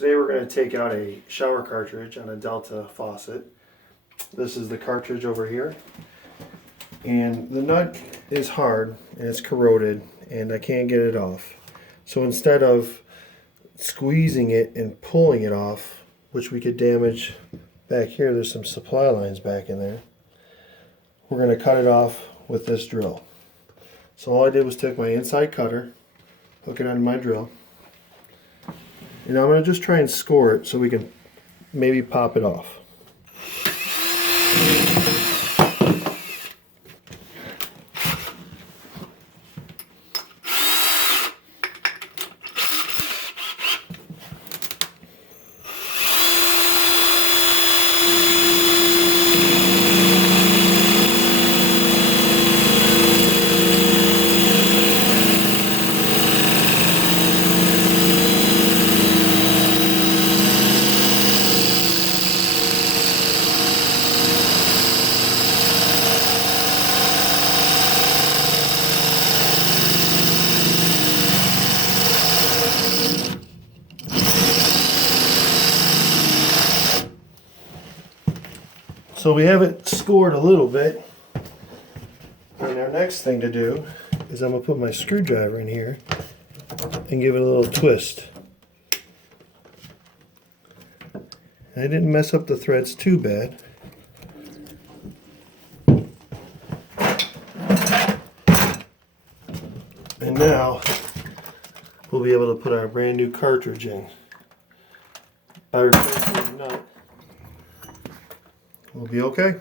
Today we're going to take out a shower cartridge on a Delta faucet. This is the cartridge over here. And the nut is hard and it's corroded and I can't get it off. So instead of squeezing it and pulling it off, which we could damage back here, there's some supply lines back in there, we're going to cut it off with this drill. So all I did was take my inside cutter, hook it onto my drill, and I'm going to just try and score it so we can maybe pop it off. So we have it scored a little bit, and our next thing to do is I'm going to put my screwdriver in here and give it a little twist. I didn't mess up the threads too bad. And now we'll be able to put our brand new cartridge in. By replacing the nut, we'll be okay.